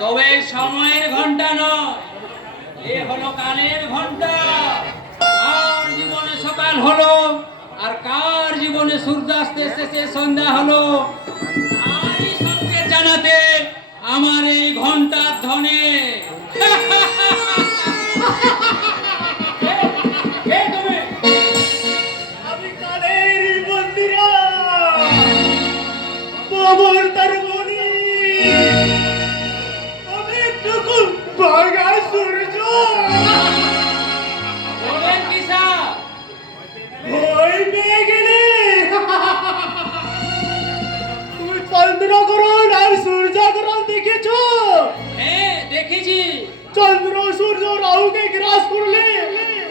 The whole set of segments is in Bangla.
তবে সময়ের এ হলো কানের ঘণ্টা কার জীবনে সকাল হলো, আর কার জীবনে সূর্যাস্ত সন্ধ্যা হলো সংকেত জানাতে চন্দ্র সূর্য রাহুকে গ্রাস করলে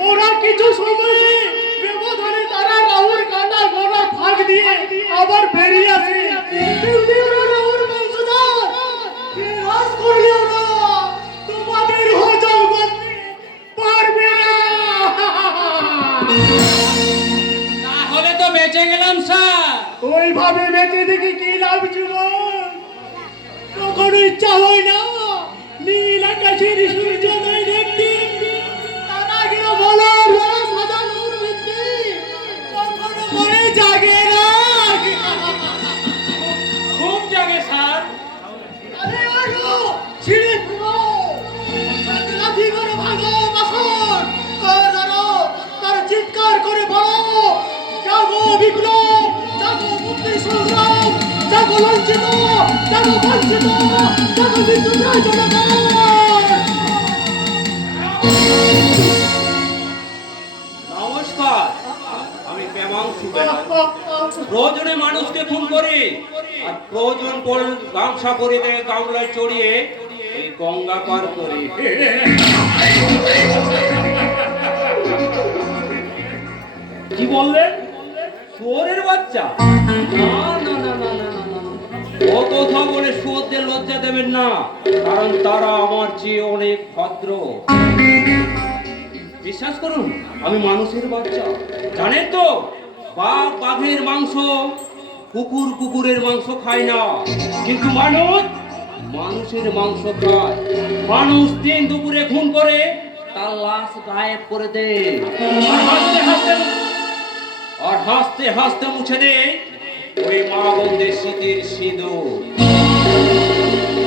ওরা কিছু সময়ে ব্যবধানে তারা রাহুর কাটা গোড়া ফাঁক দিয়ে আবার বেরিয়ে আসে। তেমনি ওরা রাহুর বংশধর গ্রাস করলে ওরা তোমাদের হজম করতে পারবে না। তাহলে তো বেঁচে গেলাম স্যার। ওইভাবে বেঁচে দেখি কি লাভ জীবন? কখনো ইচ্ছা হয় না। নীল আকাশের সূর্যোদয় দেখতে লাঞ্ছিত জাগো বঞ্চিত জাগো বিদ্যুৎ নমস্কার, আমি প্রয়োজনে মানুষকে খুন করি, আর প্রয়োজন পড়লে গামছা করে দিয়ে গামলায় চড়িয়ে গঙ্গা পার করি। কি বললেন? শুয়োরের বাচ্চা? না না না না। না না, না। ও কথা বলে শুয়োরদের লজ্জা দেবেন না কারণ তারা আমার চেয়ে অনেক ভদ্র। বিশ্বাস করুন আমি মানুষের বাচ্চা। জানেন তো বাঘ বাঘের মাংস কুকুর কুকুরের মাংস খায় না। কিন্তু মানুষ মানুষের মাংস খায়। মানুষ দিন দুপুরে খুন করে তার লাশ গায়েব করে দেয়। হাসতে আর হাসতে হাসতে মুছে দেয়। ওই মা বোনদের শীতের সিঁদুর।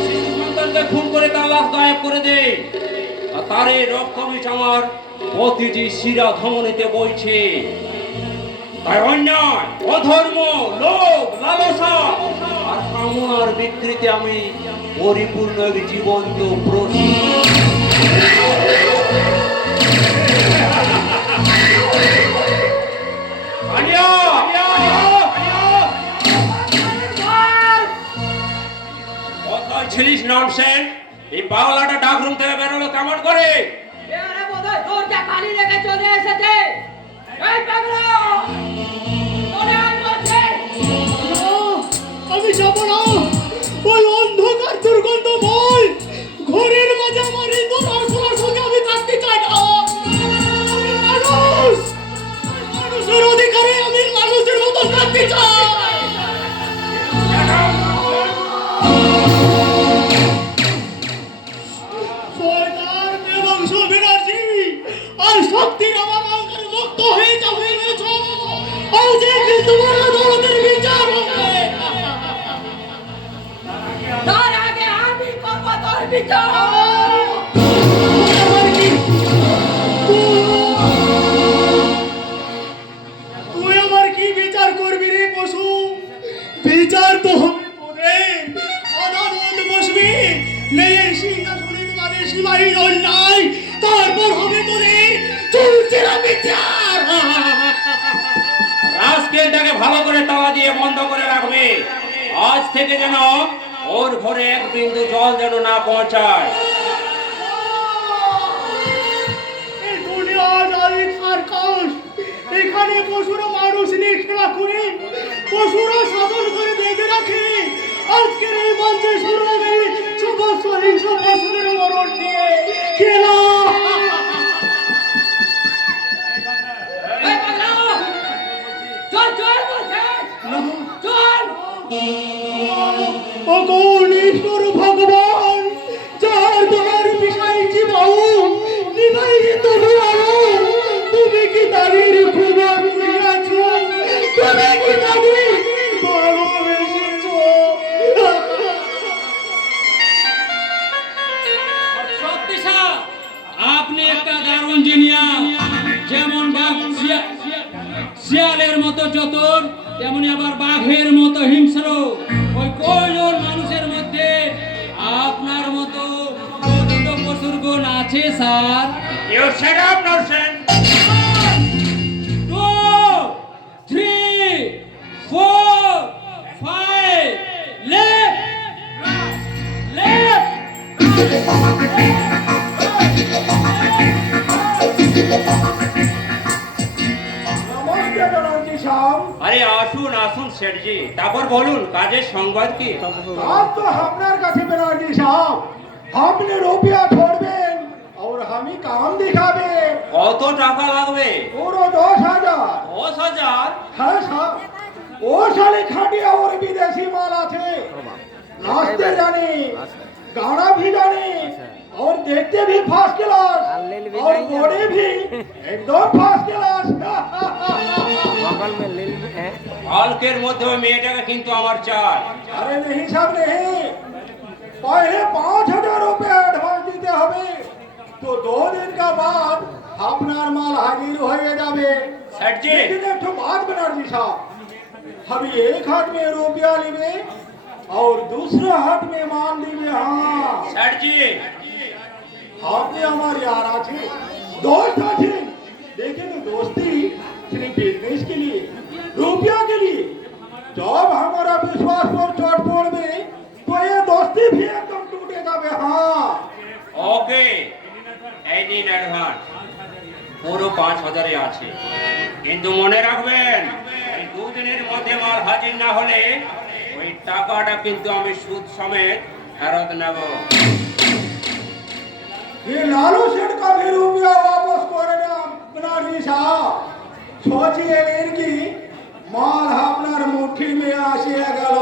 শিশু সন্তানকে খুন করে গায়েব করে দেয় আর আমার প্রতিটি শিরা ধমনীতে বইছে। তাই অন্যায়, অধর্ম, লোভ, লালসা আর কামনার বিকৃতি আমি পরিপূর্ণ জীবন্ত প্রতীক ছিলিস ননসেন এই পাওলাটা ডাক রুম থেকে বেরোলো কেমন করে? তোর বোধহয় কালি রেখে চলে এসেছে। এই পাগলা! বিচার তো হবে আদালত বসবি। লেয়ে সিংহাসনের মানে সীমাই অন্যায় তারপর হবে তোদের চলছেরা বিচার। রাজকেলটাকে ভালো করে তালা দিয়ে বন্ধ করে রাখবে। আজ থেকে যেন ওর ঘরে এক বিন্দু জল যেন না পৌঁছায়। এখানে পশুরা মানুষ নিয়ে খেলা করে। পশুরা শাসন করে বেঁধে রাখে। আজকের এই মঞ্চে শুরু হবে সমস্ত হিংস পশুদের মরণ নিয়ে। খেলা চল চল চল চল ও গৌরী চতুর তেমনি আবার বাঘের মতো হিংস্র। ওই কয়জন মানুষের মধ্যে আপনার মতো পশুর গুণ আছে sir? You shut up নরসেন two three four five left left নাম? আরে আসুন আসুন শেঠজি তারপর বলুন কাজের সংবাদ কি? তো আপনার কাছে সাহেব। আপনি রুপিয়া আর আমি কাম দেখাবে। কত টাকা লাগবে? পুরো দশ হাজার। দশ হাজার? হ্যাঁ সাহেব। ও সালে খাটিয়া ওর বিদেশি মাল আছে। নাচতে জানি गाना ভি जाने और দেখতে ভি फर्स्ट क्लास और बोले भी एकदम কালকের মধ্যে ওই মেয়েটাকে কিন্তু আমার চাই अरे नहीं साहब नहीं पहले पाँच हजार रुपए एडवांस দিতে হবে তো দो दिन का बाद আপনার মাল হাজির হয়ে যাবে শেঠজি लेकिन एक ठो बात बनर्जी साहब हम एक हाथ में रुपया लेंगे और दूसरा हाथ में माल देंगे हाँ শেঠজি আপনি আমার यार আছে दोस्त আছে लेकिन दोस्ती सिर्फ जब हमारा विश्वास पर चोट पड़ गई तो ये दोस्ती भी एकदम टूटेगा हाँ ओके এই নিন পুরো পাঁচ হাজারে আছে কিন্তু মনে রাখবেন দুদিনের মধ্যে মাল হাজির না হলে ওই টাকাটা কিন্তু আমি সুদ সমেত ফেরত নেব ये लालू सेठ का भी रुपया वापस करना अपना रिशा सोचिए इनकी মাল আপনার মুঠি মে আসিয়া গেল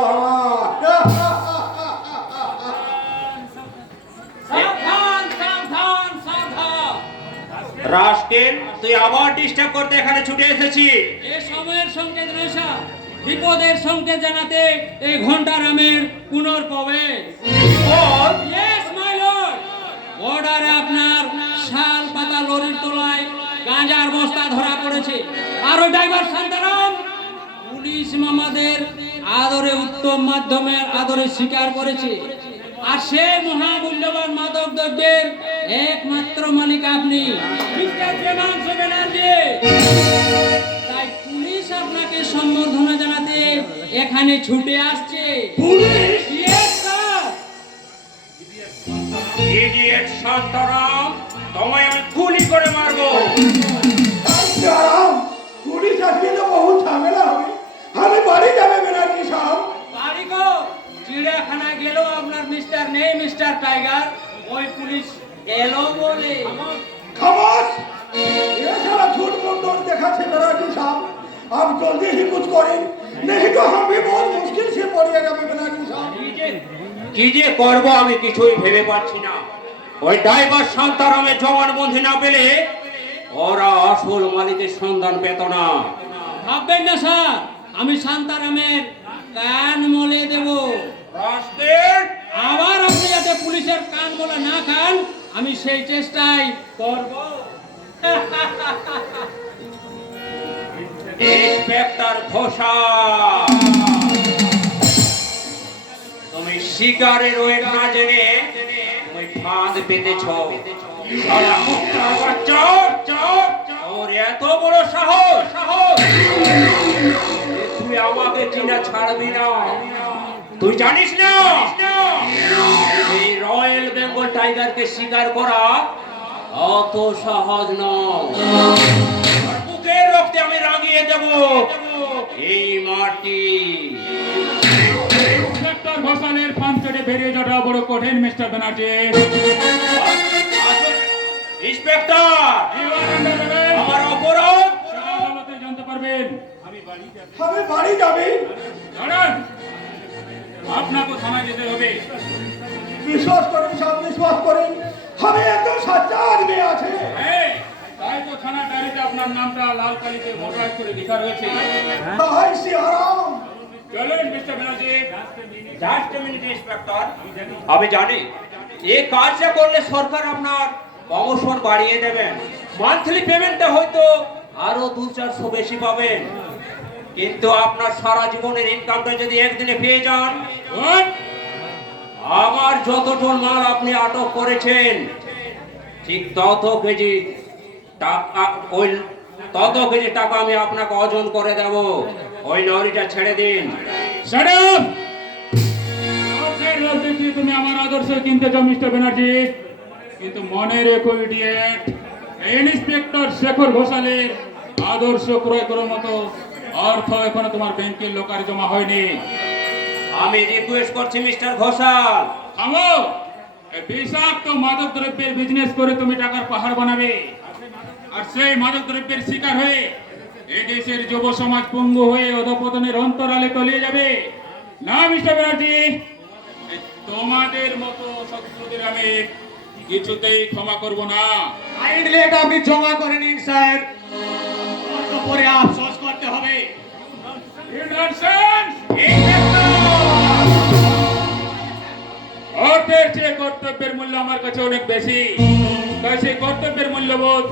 রাষ্ট্রের তুই আবার ডিস্টার্ব করতে এখানে ছুটে এসেছি এ সময়ের সংকেত রেশা বিপদের সংকেত জানাতে এই ঘন্টারামের পুনর্প্রবেশ। বর্ডারে আপনার শাল পাতা লরির তোলায় গাঁজার বস্তা ধরা পড়েছে। আর ওই ড্রাইভার শান্তারাম। পুলিশ মামাদের আদরে উত্তম মাধ্যমের আদরে স্বীকার করেছে। আর সে মহামূল্যবান মাদক দ্রব্যের একমাত্র মালিক আপনি। তাই পুলিশ আপনাকে সম্বর্ধনা জানাতে এখানে ছুটে আসছে। পুলিশ! তোমায় আমি গুলি করে মারবো। আমার বাড়ি যাবে বিনা কি সব। বাড়ি গো চিড়িয়াখানা গেল আপনার মিস্টার নেই মিস্টার টাইগার ওই পুলিশ এলো বলে। খামোশ! ये सारा झूठ দেখাচ্ছে देखा छे बेनाजी साहब आप जल्दी ही कुछ करें नहीं কি যে করব আমি কিছুই ভেবে পাচ্ছি না। ওই ড্রাইভার শান্তারামের জবানবন্দি না পেলে ওরা আসল মালিকের সন্ধান পেত না। ভাববেন না স্যার। আমি শান্তারামের কান মলে দেব। আবার আপনি যাতে পুলিশের কান বলে না খান আমি সেই চেষ্টাই করব। ইন্সপেক্টর ঘোষা তুমি শিকারের ওয়েট না জেনে তুমি ফাঁদ পেতেছ। ওর এত বড় সাহস সাহস। আমাকে চিনা ছাড়বি না তুই জানিস না? এই রয়্যাল বেঙ্গল টাইগারকে শিকার করা অত সহজ নয়। বুকের রক্তে আমি রাঙিয়ে দেব। এই মাটি। ইন্সপেক্টর ঘোষালের ফান্ডে বেরিয়ে যাওয়া বড় কঠিন মিস্টার ব্যানার্জি ইন্সপেক্টর আমার অপরাধ? জানতে পারবেন। বাড়ি যাবে। আপনাকে থানায় যেতে হবে। বিশ্বাস করেন সাহেব বিশ্বাস করেন। আমি একদম সচ্চা আদমি আছে। তাই তো থানা ডায়েরিতে আপনার নামটা লাল কালিতে মোটরাইজ করে লেখা রয়েছে। হাই সিয়ারাম চলুন mister Banerjee. Just minute inspector আমি জানি। এই কাজটা করলে সরকার আপনার প্রমোশন বাড়িয়ে দেবেন। মান্থলি পেমেন্টটা হয়তো আরও দু চারশো বেশি পাবেন। কিন্তু আপনার সারা জীবনের ইনকামটা যদি একদিনে পেয়ে যান আমার যতজন মাল আপনি আটক করেছেন, ঠিক তত কেজি টাকা, ওই তত কেজি টাকা আমি আপনাকে অর্জন করে দেব। ওই লরিটা ছেড়ে দিন। তুমি আমার আদর্শ কিনতে চাও, মিস্টার ব্যানার্জি। কিন্তু মনে রেখো ইডিয়েট ইন্সপেক্টর শেখর ঘোষালের আদর্শ ক্রয় করার মতো অর্থ এখনও তোমার ব্যাংকের লোকারে জমা হয়নি। আমি রিকোয়েস্ট করছি মিস্টার ঘোষাল। থামো। এই বিষাক্ত মাদক দ্রব্যের বিজনেস করে তুমি টাকার পাহাড় বানাবে। আর সেই মাদক দ্রব্যের শিকার হয়ে এই দেশের যুব সমাজ পঙ্গু হয়ে অধপতনের অন্তরালে তলিয়ে যাবে। না মিস্টার ব্যানার্জি? তোমাদের মতো শত্রুদের আমি কিছুতেই ক্ষমা করব না। কাইন্ডলি এটা আপনি জমা করে নিন স্যার। পরে আফসোস করতে হবে। অর্থের চেয়ে কর্তব্যের মূল্য আমার কাছে অনেক বেশি। তাই সেই কর্তব্যের মূল্যবোধ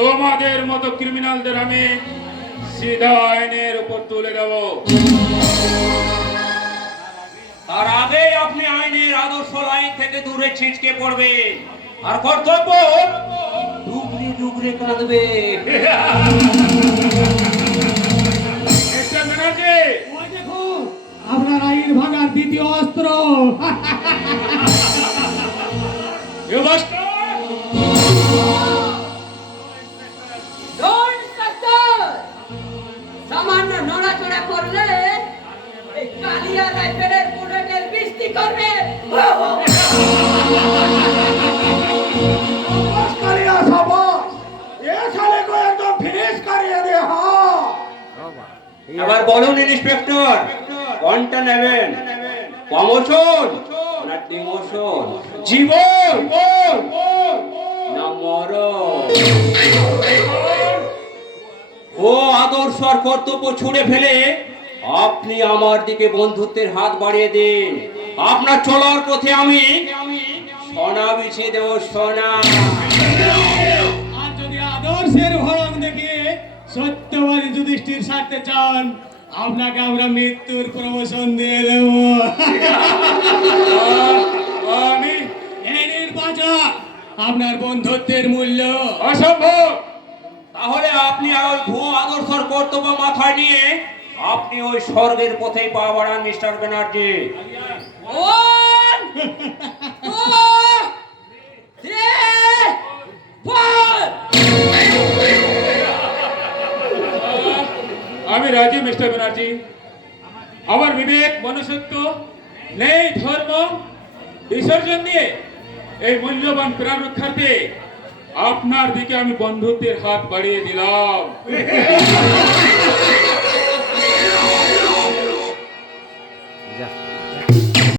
তোমাদের মতো ক্রিমিনালদের আমি সিধা আইনের উপর তুলে দেব। তার আগেই আপনি আইনের আদর্শ লাইন থেকে দূরে ছিটকে পড়বেন। আর কর্তব্য ডুবরে কাঁদবে। আপনার আইন ভাঙার দ্বিতীয় অস্ত্র। সামান্য নড়াচড়া করলে কালিয়া রাইফেলের বুলেটের বৃষ্টি করবে। এবার বলুন ইন্সপেক্টর কোনটা নেবেন। প্রমোশন না ডিমোশন জীবন না মরণ? ও আদর্শ আর কর্তব্য ছুড়ে ফেলে আপনি আমার দিকে বন্ধুত্বের হাত বাড়িয়ে দিন। আপনার চলার পথে আমি সোনা বিছিয়ে দেবো, সোনা। আর যদি আদর্শের ভরণ দেখে সত্যবাদী যুধিষ্ঠির সারতে চান আপনাকে আমরা মৃত্যুর প্রমোশন দিয়ে দেব। আমি এই নির্বাচন আপনার বন্ধুত্বের মূল্য। অসম্ভব! তাহলে আপনি আর ওই ভুয়ো আদর্শর কর্তব্য মাথায় নিয়ে আপনি ওই স্বর্গের পথেই পা বাড়ান মিস্টার ব্যানার্জি। আমি রাজি, মিস্টার ব্যানার্জি। আমার বিবেক, মনুষ্যত্ব নেই ধর্ম, বিসর্জন দিয়ে এই মূল্যবান প্রাণ রক্ষার্থে আপনার দিকে আমি বন্ধুত্বের হাত বাড়িয়ে দিলাম।